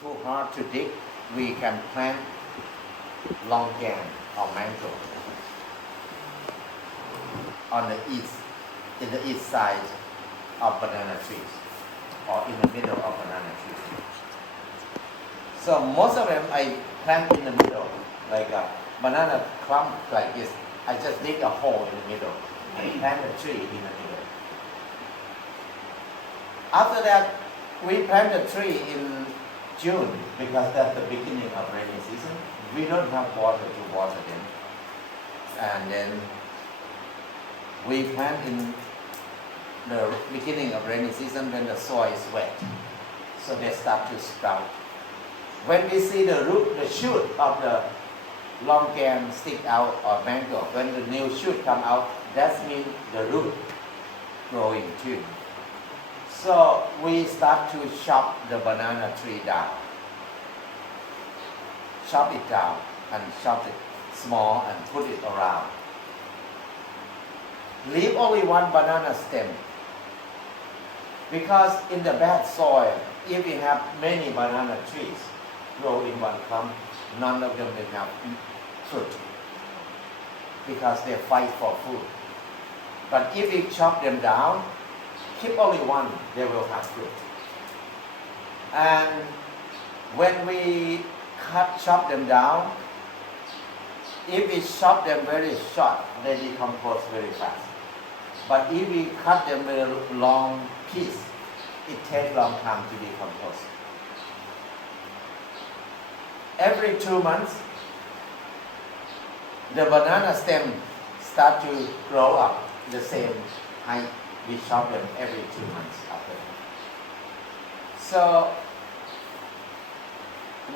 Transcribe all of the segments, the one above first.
too hard to dig, we can plant longan or mango on the east, in the east side of banana trees or in the middle of banana trees. So most of them I plant in the middle, like a banana clump like this. I just dig a hole in the middle and plant a tree in the middle. After that, we plant a tree in June because that's the beginning of rainy season. We don't have water to water them. And then we plant in the beginning of rainy season when the soil is wet. So they start to sprout. When we see the root, the shoot of the longan stick out or mango, when the new shoot come out, that means the root growing too. So we start to chop the banana tree down. Chop it down and chop it small and put it around. Leave only one banana stem. Because in the bad soil, if we have many banana trees grow in one clump, none of them will have fruit because they fight for food. But if we chop them down, keep only one, they will have fruit. And when we chop them down, if we chop them very short, they decompose very fast. But if we cut them very long piece, it takes long time to decompose. Every 2 months, the banana stem start to grow up the same height. We chop them every 2 months after that. So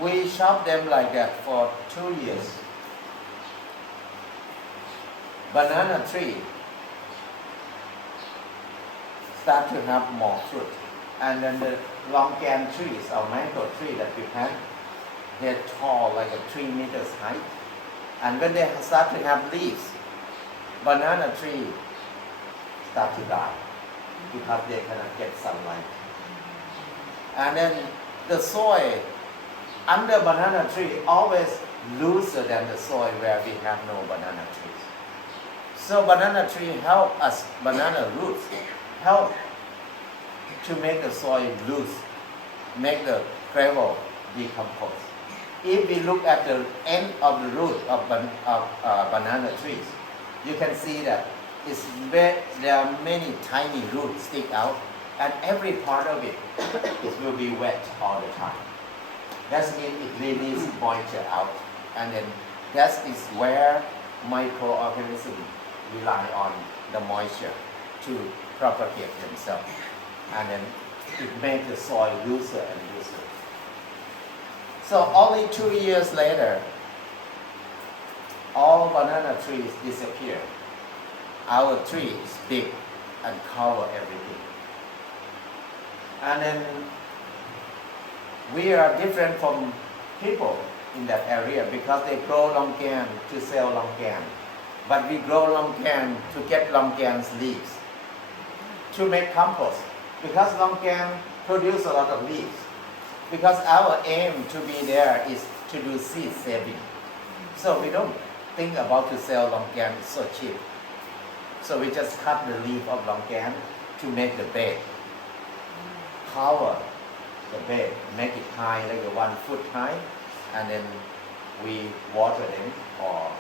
we chop them like that for 2 years. Banana tree start to have more fruit. And then the longan trees or mango tree that we plant, they're tall, like a 3 meters height. And when they start to have leaves, banana tree start to die because they cannot get sunlight. And then the soil under banana tree always looser than the soil where we have no banana trees. So banana tree help us, banana roots help to make the soil loose, make the gravel decompose. If we look at the end of the root of banana trees, you can see that there are many tiny roots stick out, and every part of it will be wet all the time. That means it releases moisture out, and then that is where microorganisms rely on the moisture to propagate themselves, and then it makes the soil looser and looser. So only 2 years later, all banana trees disappear. Our tree is big and cover everything. And then we are different from people in that area because they grow longan to sell longan. But we grow longan to get longan's leaves to make compost because longan produce a lot of leaves. Because our aim to be there is to do seed saving. So we don't think about to sell longan, it's so cheap. So we just cut the leaf of longan to make the bed. Cover the bed, make it high, like a 1 foot high, and then we water them or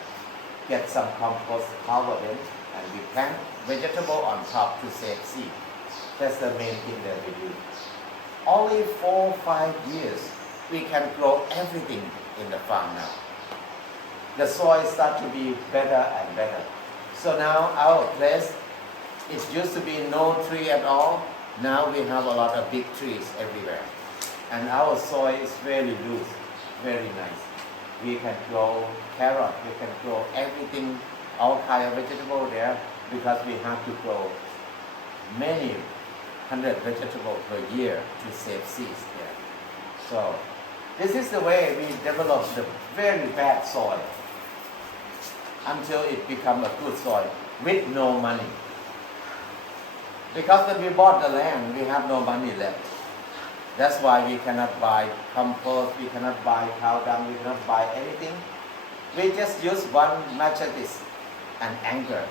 get some compost, cover them, and we plant vegetable on top to save seed. That's the main thing that we do. Only 4 or 5 years, we can grow everything in the farm now. The soil starts to be better and better. So now our place, it used to be no tree at all. Now we have a lot of big trees everywhere. And our soil is very loose, very nice. We can grow carrot, we can grow everything, all kind of vegetable there, because we have to grow many 100 vegetables per year to save seeds there. So this is the way we develop the very bad soil until it becomes a good soil with no money. Because when we bought the land, we have no money left. That's why we cannot buy compost, we cannot buy cow dung, we cannot buy anything. We just use one machete and anchor.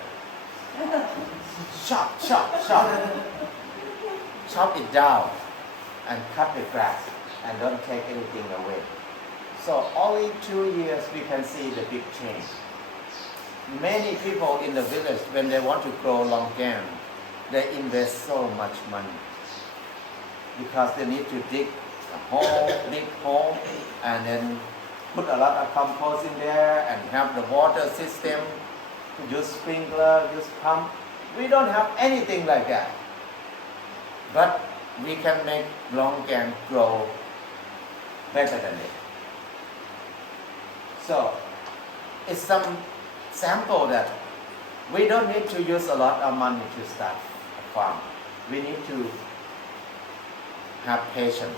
Chop, chop, chop. Chop it down and cut the grass and don't take anything away. So only 2 years we can see the big change. Many people in the village, when they want to grow longan, they invest so much money because they need to dig a hole, big hole, and then put a lot of compost in there and have the water system, use sprinkler, use pump. We don't have anything like that. But we can make longan grow better than it. So it's some sample that we don't need to use a lot of money to start a farm. We need to have patience,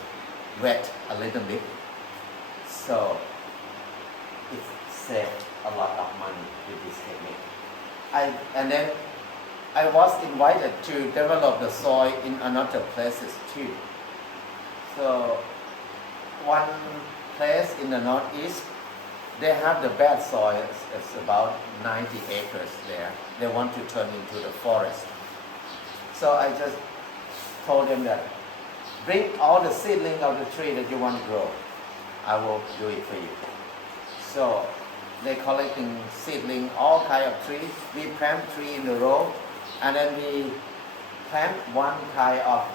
wait a little bit. So it saves a lot of money with this technique. And then I was invited to develop the soil in another places too. So one place in the northeast, they have the bad soil. It's about 90 acres there. They want to turn into the forest. So I just told them that bring all the seedling of the tree that you want to grow. I will do it for you. So they collecting seedling, all kind of trees. We plant tree in the row, and then we plant one kind of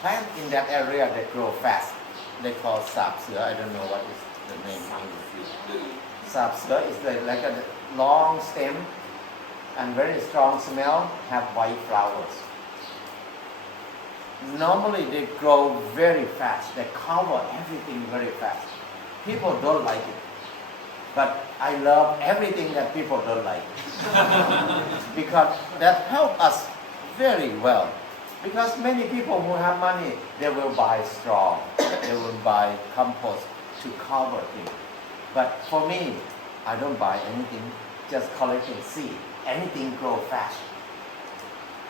plant in that area that grow fast. They call sapsir. I don't know what is the name in English. Sapsir is like a long stem and very strong smell, have white flowers. Normally they grow very fast. They cover everything very fast. People don't like it. But I love everything that people don't like. Because that helps us very well. Because many people who have money, they will buy straw, they will buy compost to cover things. But for me, I don't buy anything, just collecting seed. Anything grow fast.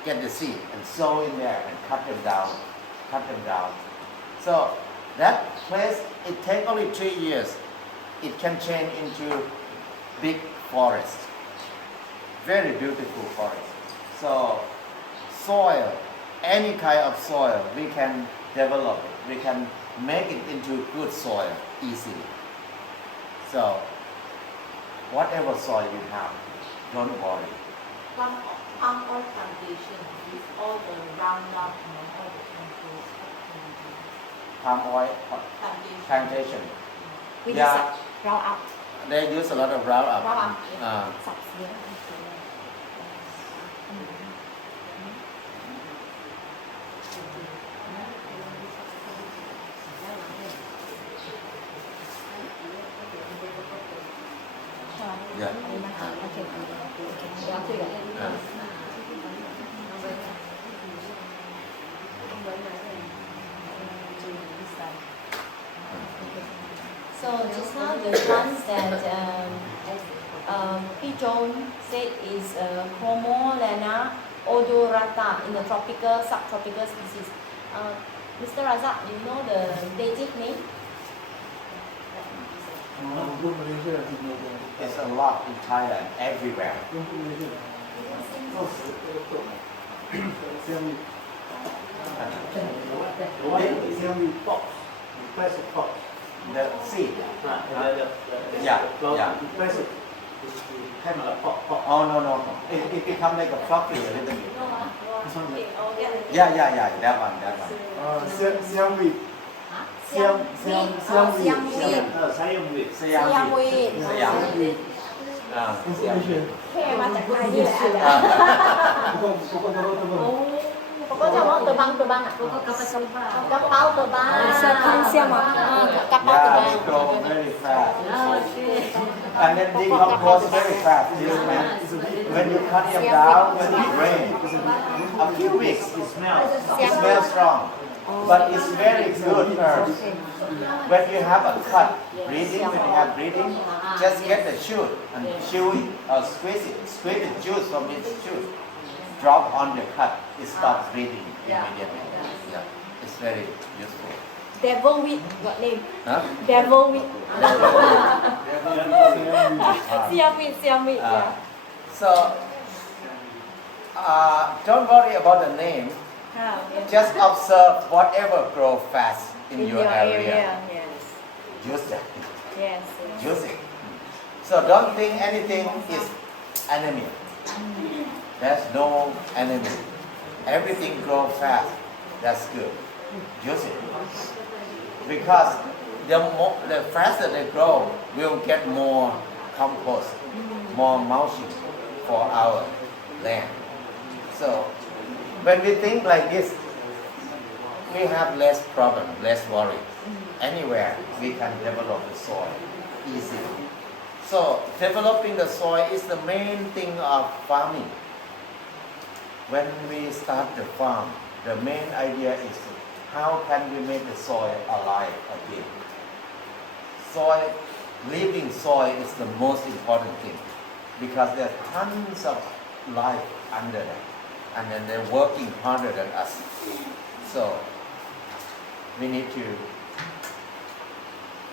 Get the seed and sow in there and cut them down. So that place, it takes only 3 years. It can change into big forest. Very beautiful forest. So soil, any kind of soil, we can develop it. We can make it into good soil easily. So whatever soil you have, don't worry. Palm oil plantation with all the roundup and all the chemicals. Palm oil plantation. We Yeah. just round up. They use a lot of Roundup. Round up. Uh, Sapsir. yeah. So just now the ones that Pijon said is Cromolena odorata in the tropical, subtropical species. Mr. Razak, do you know the native name? It's a lot in Thailand, everywhere. The seed. Yeah. Oh no. It becomes like a fluffy a little bit. Yeah. That one. Siam weed. Siam weed. Siam weed. Information. แค่มาจากไทยนี่แหละ Pokoknya terbang ah. Kapal terbang. Kapal Yeah, terbang. they grow very fast. And then decompose very fast. When you cut them down, when it rains, a few weeks it smells strong. But it's very good herb. When you have a cut, breathing, just get the shoot and chew it or squeeze the juice from its shoot. Drop on the cut, it stops bleeding immediately. very useful. Devil wheat, what name? Huh? Devil wheat. Siam wheat. Siam wheat, yeah. So, don't worry about the name. Ah, yeah. Just observe whatever grows fast in, In your area. yes. Use that. Yes. Use it. So don't think anything is enemy. There's no enemy. Everything grows fast. That's good. Use it. Because the faster they grow, we'll get more compost, more mulching for our land. So when we think like this, we have less problem, less worry. Anywhere we can develop the soil easily. So developing the soil is the main thing of farming. When we start the farm, the main idea is how can we make the soil alive again. Soil, living soil is the most important thing because there are tons of life under that, and then they're working harder than us. So we need to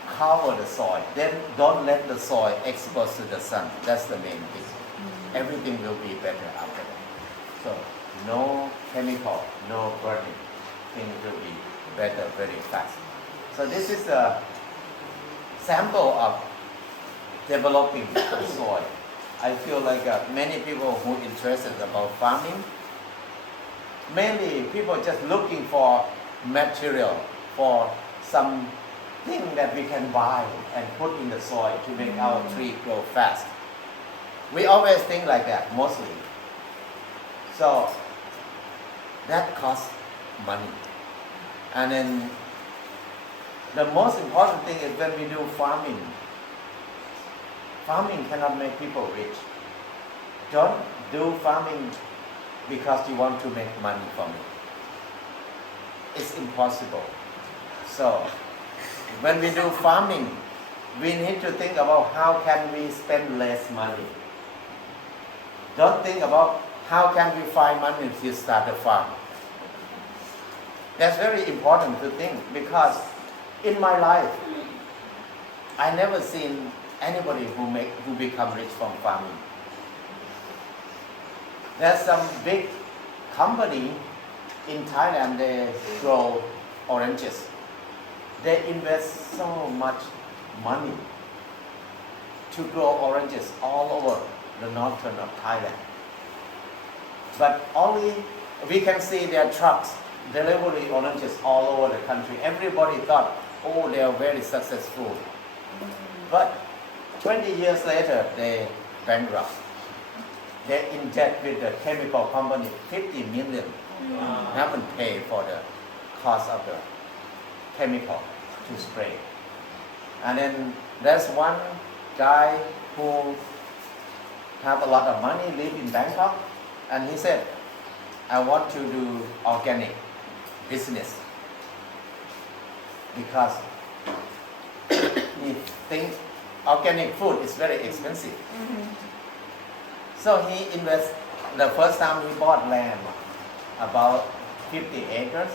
cover the soil. Then don't let the soil exposed to the sun. That's the main thing. Everything will be better after that. So no chemical, no burning. Things will be better very fast. So this is a sample of developing the soil. I feel like many people who are interested about farming, mainly people just looking for material, for some thing that we can buy and put in the soil to make our tree grow fast. We always think like that, mostly. So that costs money. And then the most important thing is when we do farming, farming cannot make people rich. Don't do farming because you want to make money from it. It's impossible. So when we do farming, we need to think about how can we spend less money. Don't think about how can we find money to start a farm. That's very important to think because in my life, I never seen anybody who become rich from farming. There's some big company in Thailand, they grow oranges. They invest so much money to grow oranges all over the northern of Thailand. But only we can see their trucks delivering oranges all over the country. Everybody thought, oh, they are very successful. But 20 years later, they bankrupt. They in debt with the chemical company, 50 million. Haven't paid for the cost of the chemical to spray. And then there's one guy who have a lot of money, live in Bangkok, and he said, I want to do organic business because he thinks organic food is very expensive. So he invests, the first time he bought land, about 50 acres,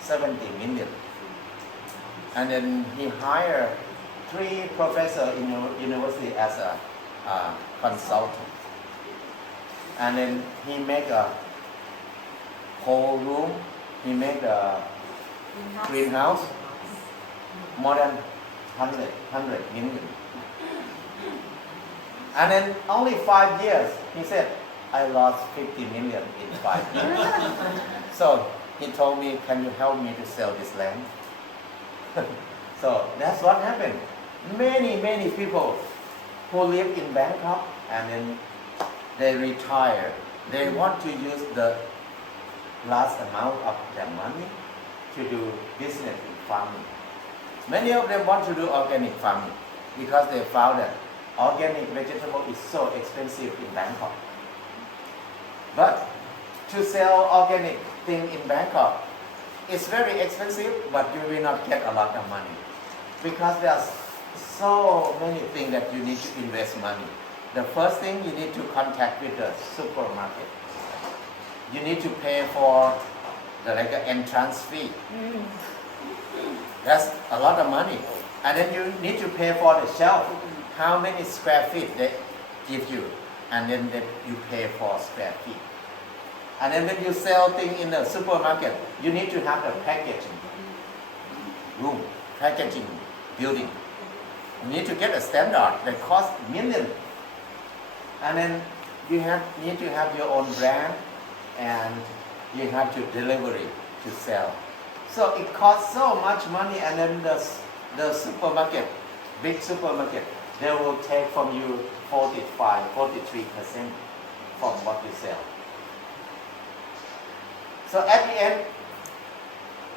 70 million. And then he hired 3 professors in university as a consultant. And then he make a whole room, he made a greenhouse, more than 100 million. And then only 5 years, he said, I lost 50 million in 5 years. So he told me, can you help me to sell this land? So that's what happened. Many people who live in Bangkok and then they retire, they want to use the last amount of their money to do business in farming. Many of them want to do organic farming because they found that organic vegetable is so expensive in Bangkok. But to sell organic thing in Bangkok, it's very expensive, but you will not get a lot of money because there's so many things that you need to invest money. The first thing, you need to contact with the supermarket. You need to pay for like an entrance fee. Mm. That's a lot of money. And then you need to pay for the shelf. How many square feet they give you, and then you pay for square feet. And then when you sell things in the supermarket, you need to have the packaging room, packaging building. You need to get a standard that costs millions. And then you need to have your own brand, and you have to deliver it to sell. So it costs so much money, and then the supermarket, big supermarket, they will take from you 43% from what you sell. So at the end,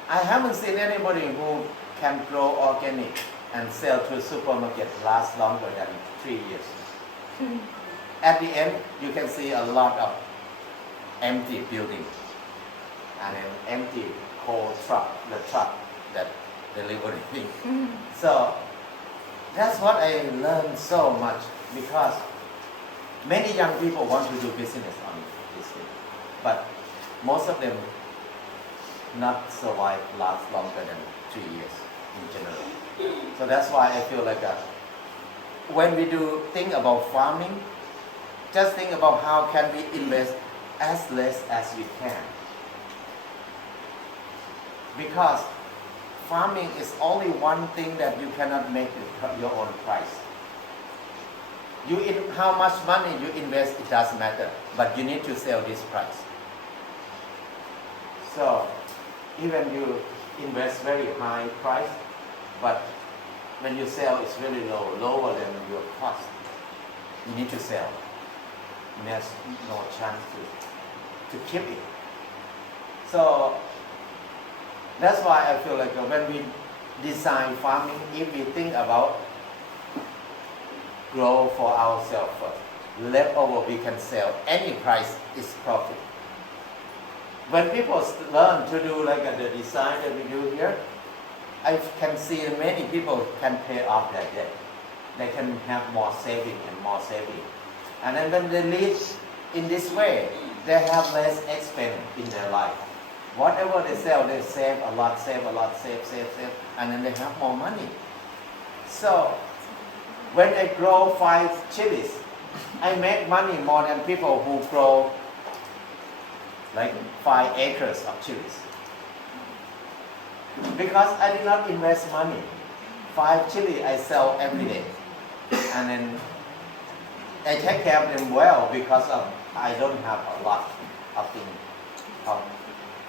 I haven't seen anybody who can grow organic and sell to a supermarket last longer than 3 years. At the end, you can see a lot of empty buildings and an empty cold truck, the truck that delivers things. So that's what I learned so much, because many young people want to do business on this thing, but most of them not survive last longer than 3 years in general. So that's why I feel like when we do think about farming, just think about how can we invest as less as we can. Because farming is only one thing that you cannot make your own price. How much money you invest, it doesn't matter, but you need to sell this price. So even you invest very high price, but when you sell, it's really low, lower than your cost. You need to sell. There's no chance to keep it. So that's why I feel like when we design farming, if we think about grow for ourselves first, leftover we can sell, any price is profit. When people learn to do like the design that we do here, I can see many people can pay off their debt. They can have more saving and more saving. And then when they live in this way, they have less expense in their life. Whatever they sell, they save a lot, save, and then they have more money. So when I grow 5 chilies, I make money more than people who grow like 5 acres of chilies. Because I did not invest money. 5 chili I sell every day. And then I take care of them well because I don't have a lot of things of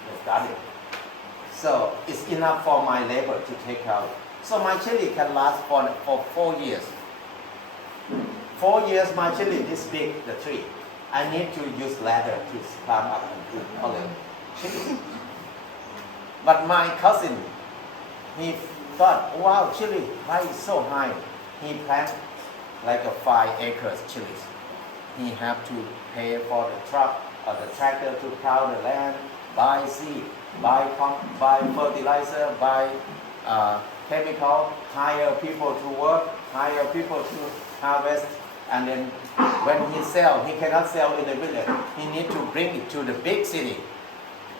the garden. So it's enough for my labor to take care of. So my chili can last for 4 years. 4 years my chili this big, the tree. I need to use ladder to climb up and to collect chili. But my cousin, he thought, wow, chili price is so high. He planted like 5 acres chilies. He have to pay for the truck or the tractor to plow the land, buy seed, buy fertilizer, buy chemical, hire people to work, hire people to harvest. And then when he sell, he cannot sell in the village. He need to bring it to the big city.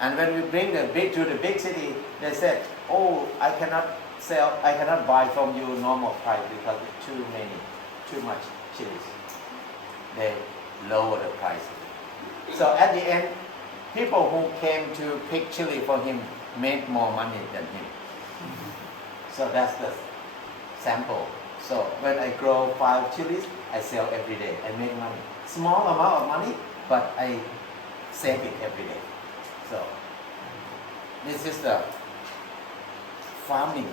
And when we bring the big to the big city, they said, oh, I cannot buy from you normal price because it's too much chilies. They lower the price. So at the end, people who came to pick chili for him made more money than him. So that's the sample. So when I grow 5 chilies, I sell every day. I make money. Small amount of money, but I save it every day. So this is the farming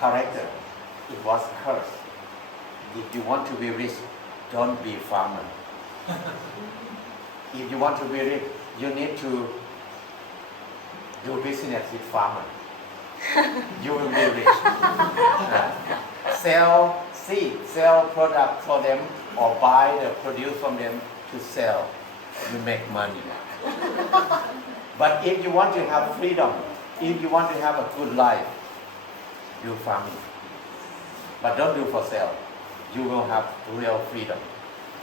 character. It was cursed. If you want to be rich, don't be farmer. If you want to be rich, you need to do business with farmer. You will be rich. Sell seed, sell product for them, or buy the produce from them to sell. You make money. But if you want to have freedom, if you want to have a good life, do farming. But don't do for sale. You will have real freedom.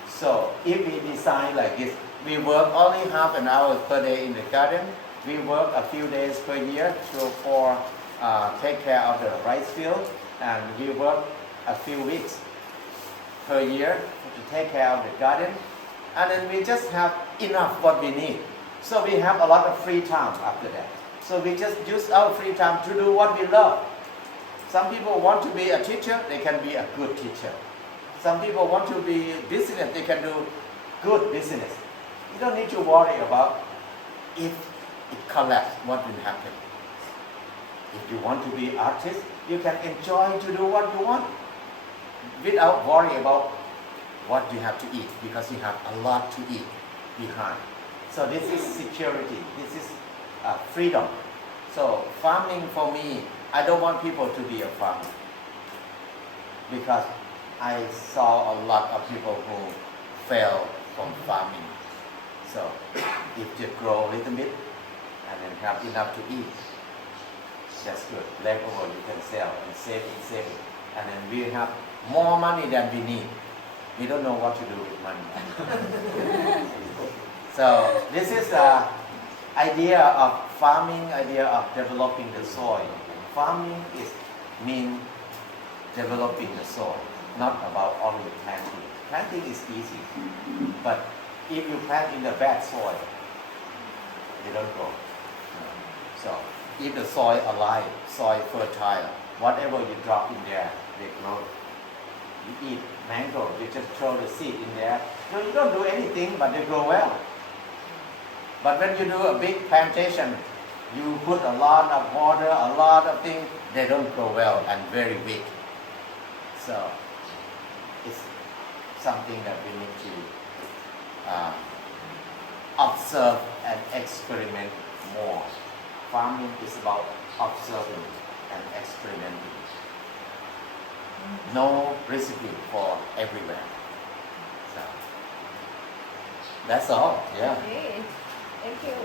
So if we design like this, we work only half an hour per day in the garden. We work a few days per year for take care of the rice field, and we work a few weeks per year to take care of the garden, and then we just have enough what we need. So we have a lot of free time after that. So we just use our free time to do what we love. Some people want to be a teacher, they can be a good teacher. Some people want to be business, they can do good business. You don't need to worry about if it collapses, what will happen. If you want to be artist, you can enjoy to do what you want without worry about what you have to eat, because you have a lot to eat behind. So this is security, this is freedom. So farming for me, I don't want people to be a farmer, because I saw a lot of people who fail from farming. So if you grow a little bit and then have enough to eat, that's good. Leftover you can sell and save it. And then we have more money than we need. We don't know what to do with money. So this is the idea of farming, idea of developing the soil. Farming means developing the soil, not about only planting. Planting is easy, but if you plant in the bad soil, they don't grow. So if the soil alive, soil fertile, whatever you drop in there, they grow. You eat mango, you just throw the seed in there. No, you don't do anything, but they grow well. But when you do a big plantation, you put a lot of water, a lot of things, they don't grow well and very weak. So it's something that we need to observe and experiment more. Farming is about observing and experimenting. No recipe for everywhere. So that's all. Yeah. Okay, thank you.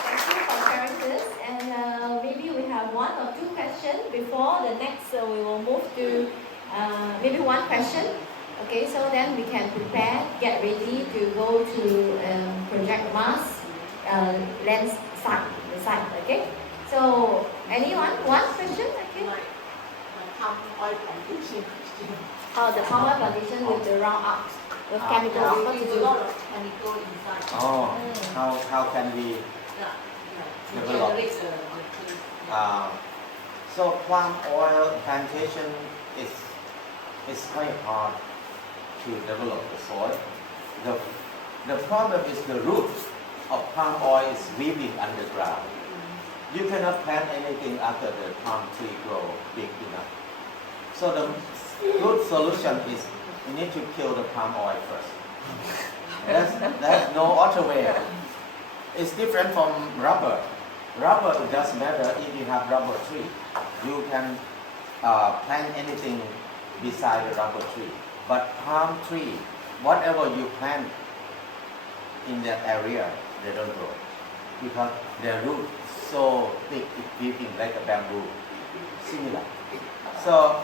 Thank you for sharing this. And maybe we have one or two questions before the next. We will move to maybe one question. Okay, so then we can prepare, get ready to go to Project Mars lens site, the site. Okay. So anyone, one question? Okay. My palm oil plantation. Oh, the palm oil plantation with the round up with chemicals. Yeah, What to with a do? lot of chemical inside. Oh, how can we To develop? generate the taste. So palm oil plantation is quite hard to develop the soil. The problem is the roots of palm oil is weaving underground. You cannot plant anything after the palm tree grow big enough. So the good solution is you need to kill the palm oil first. There's no other way. It's different from rubber. Rubber, it doesn't matter if you have rubber tree. You can plant anything beside the rubber tree. But palm tree, whatever you plant in that area, they don't grow. Because their root so thick, it's weaving like a bamboo. Similar. So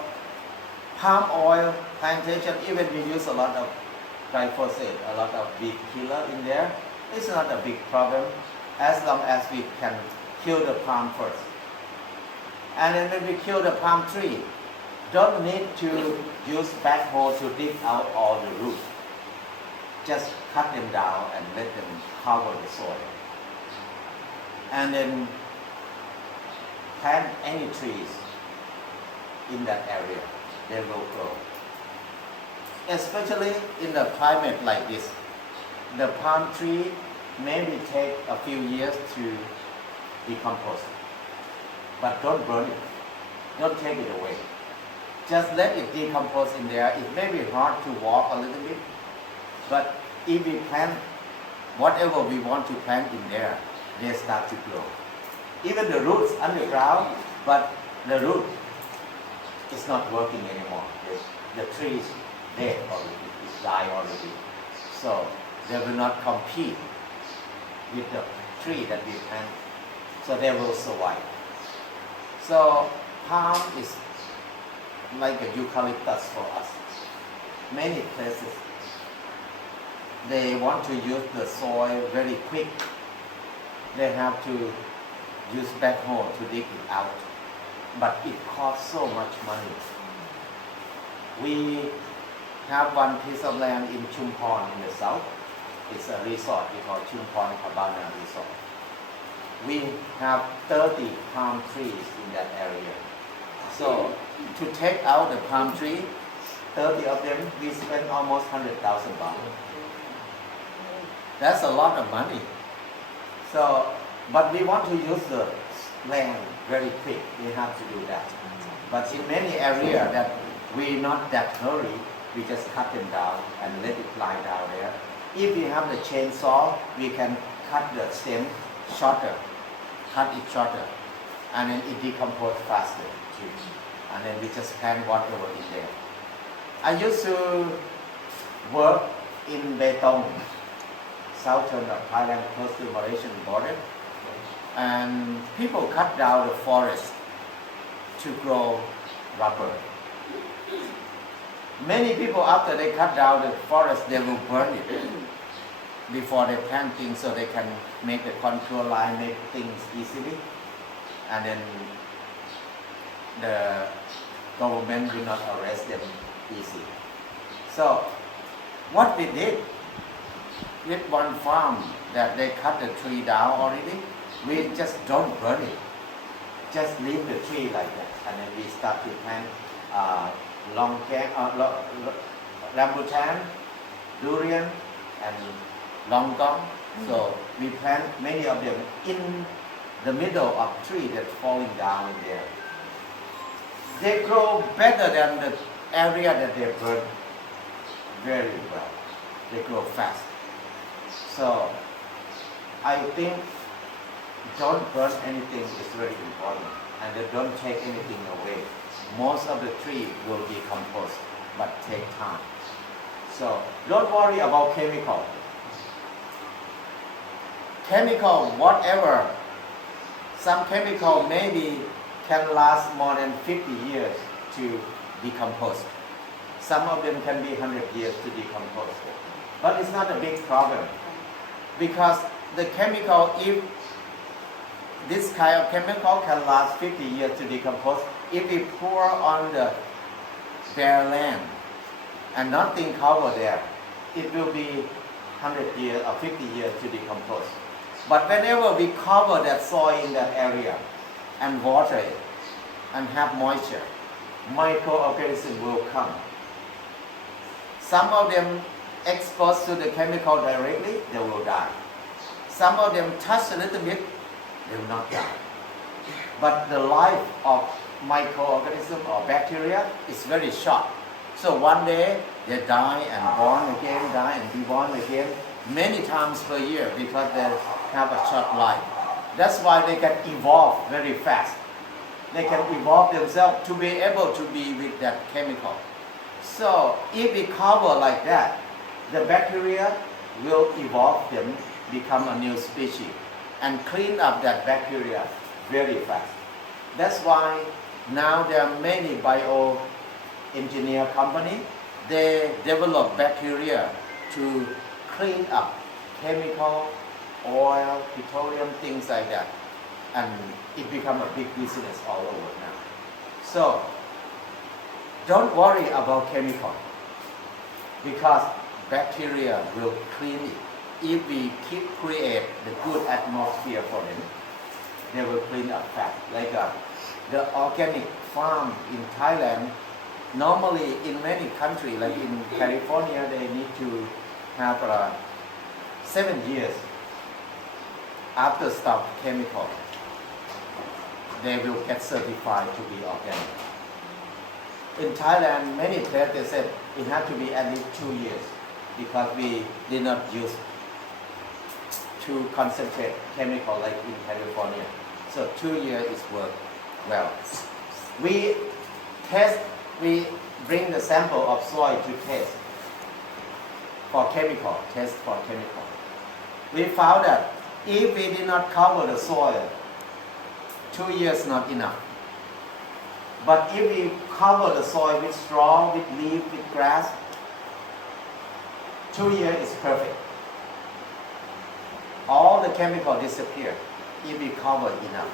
palm oil plantation, even we use a lot of glyphosate, a lot of weed killer in there, it's not a big problem as long as we can kill the palm first. And then when we kill the palm tree, don't need to use backhoe to dig out all the roots. Just cut them down and let them cover the soil. And then plant any trees in that area, they will grow. Especially in the climate like this, the palm tree maybe take a few years to decompose. But don't burn it. Don't take it away. Just let it decompose in there. It may be hard to walk a little bit, but if we plant whatever we want to plant in there, they start to grow. Even the roots underground, but the root is not working anymore. The tree is dead already, it's died already. So they will not compete with the tree that we plant. So they will survive. So palm is like a eucalyptus for us. many places, they want to use the soil very quick. They have to use backhoe to dig it out. But it costs so much money. We have one piece of land in Chumpon in the south. It's a resort we call Chumpon Cabana Resort. We have 30 palm trees in that area. So to take out the palm tree, 30 of them, we spend almost 100,000 baht. That's a lot of money. So, but we want to use the land very quick. We have to do that. But in many areas that we not that hurry, we just cut them down and let it lie down there. If we have the chainsaw, we can cut the stem shorter, cut it shorter, and then it decomposes faster too. And then we just plant whatever in there. I used to work in Betong, southern of Thailand, close to Malaysian border, and people cut down the forest to grow rubber. Many people, after they cut down the forest, they will burn it before they plant things so they can make the contour line, make things easily, and then the government will not arrest them easy. So what we did with one farm that they cut the tree down already, we just don't burn it. Just leave the tree like that, and then we start to plant rambutan, durian, and longgong. So we plant many of them in the middle of tree that's falling down in there. They grow better than the area that they burn very well. They grow fast. So I think don't burn anything is very important, and they don't take anything away. Most of the tree will decompose, but take time. So don't worry about chemical. Chemical, whatever, some chemical maybe can last more than 50 years to decompose. Some of them can be 100 years to decompose. But it's not a big problem, because the chemical, if this kind of chemical can last 50 years to decompose, if we pour on the bare land and nothing cover there, it will be 100 years or 50 years to decompose. But whenever we cover that soil in that area and water it and have moisture, microorganisms will come. Some of them exposed to the chemical directly, they will die. Some of them touch a little bit, they will not die. But the life of microorganism or bacteria is very short. So one day they die and born again, die and be born again many times per year because they have a short life. That's why they can evolve very fast. They can evolve themselves to be able to be with that chemical. So if we cover like that, the bacteria will evolve them, become a new species, and clean up that bacteria very fast. That's why now there are many bioengineer companies. They develop bacteria to clean up chemical, oil, petroleum, things like that. And it becomes a big business all over now. So don't worry about chemical, because bacteria will clean it. If we create the good atmosphere for them, they will clean up fast. Like the organic farm in Thailand, normally in many countries, like in California, they need to have 7 years after stop chemical. They will get certified to be organic. In Thailand, many places said it has to be at least 2 years because we did not use to concentrate chemical like in California. So 2 years is work well. We bring the sample of soil to test for chemical, We found that if we did not cover the soil, 2 years not enough. But if we cover the soil with straw, with leaf, with grass, 2 years is perfect. All the chemical disappear if we cover enough.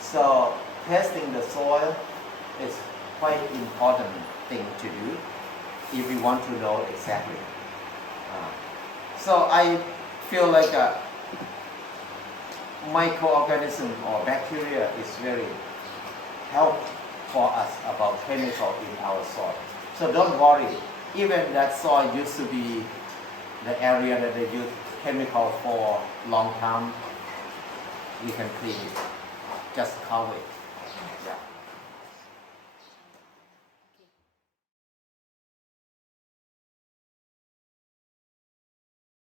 So testing the soil is quite important thing to do if we want to know exactly. So I feel like a microorganism or bacteria is very helpful for us about chemical in our soil. So don't worry, even that soil used to be the area that they use chemical for long time, we can clean it, just cover it.